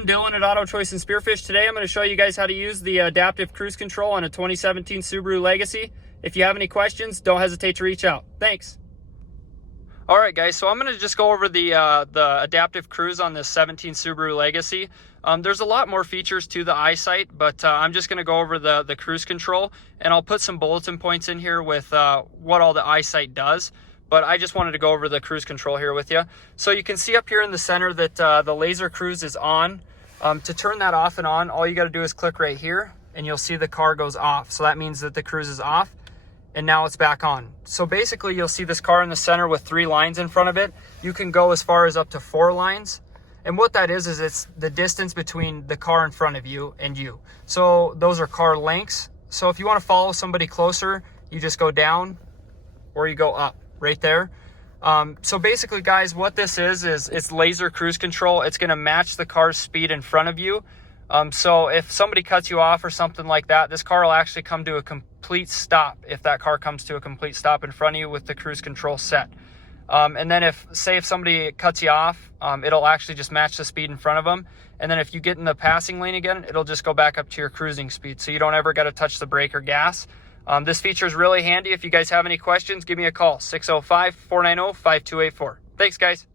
everyone, Dylan at Auto Choice and Spearfish. Today I'm going to show you guys how to use the adaptive cruise control on a 2017 Subaru Legacy. If you have any questions, don't hesitate to reach out. Thanks. Alright guys, so I'm going to just go over the adaptive cruise on this 17 Subaru Legacy. There's a lot more features to the eyesight, but I'm just going to go over the cruise control, and I'll put some bulletin points in here with what all the eyesight does. But I just wanted to go over the cruise control here with you. So you can see up here in the center that the laser cruise is on. To turn that off and on, all you got to do is click right here, and you'll see the car goes off. So that means that the cruise is off, and now it's back on. So basically, you'll see this car in the center with 3 lines in front of it. You can go as far as up to 4 lines. And what that is it's the distance between the car in front of you and you. So those are car lengths. So if you want to follow somebody closer, you just go down or you go up. Right there. So basically, guys, what this is it's laser cruise control. It's going to match the car's speed in front of you. So if somebody cuts you off or something like that, this car will actually come to a complete stop if that car comes to a complete stop in front of you with the cruise control set. And then if somebody cuts you off, it'll actually just match the speed in front of them. And then if you get in the passing lane again, it'll just go back up to your cruising speed. So you don't ever got to touch the brake or gas. This feature is really handy. If you guys have any questions, give me a call, 605-490-5284. Thanks, guys.